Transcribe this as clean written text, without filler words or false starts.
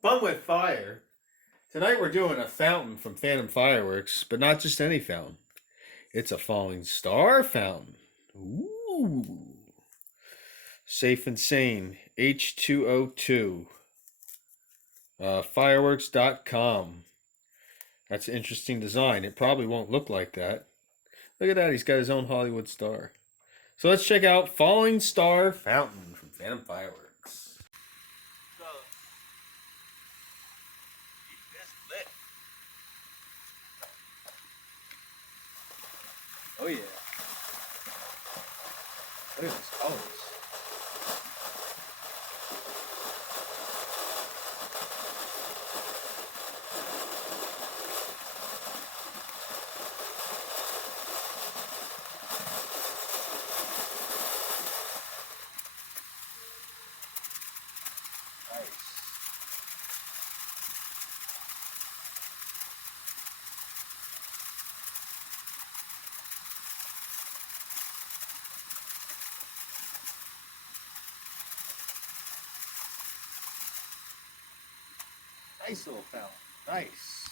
Fun with fire. Tonight we're doing a fountain from Phantom Fireworks, but not just any fountain. It's a falling star fountain. Ooh. Safe and Sane, H2O2. Fireworks.com. That's an interesting design. It probably won't look like that. Look at that, he's got his own Hollywood star. So let's check out Falling Star Fountain from Phantom Fireworks. So, keep this lit. Oh yeah. Look at these colors. Nice. Nice little fountain. Nice.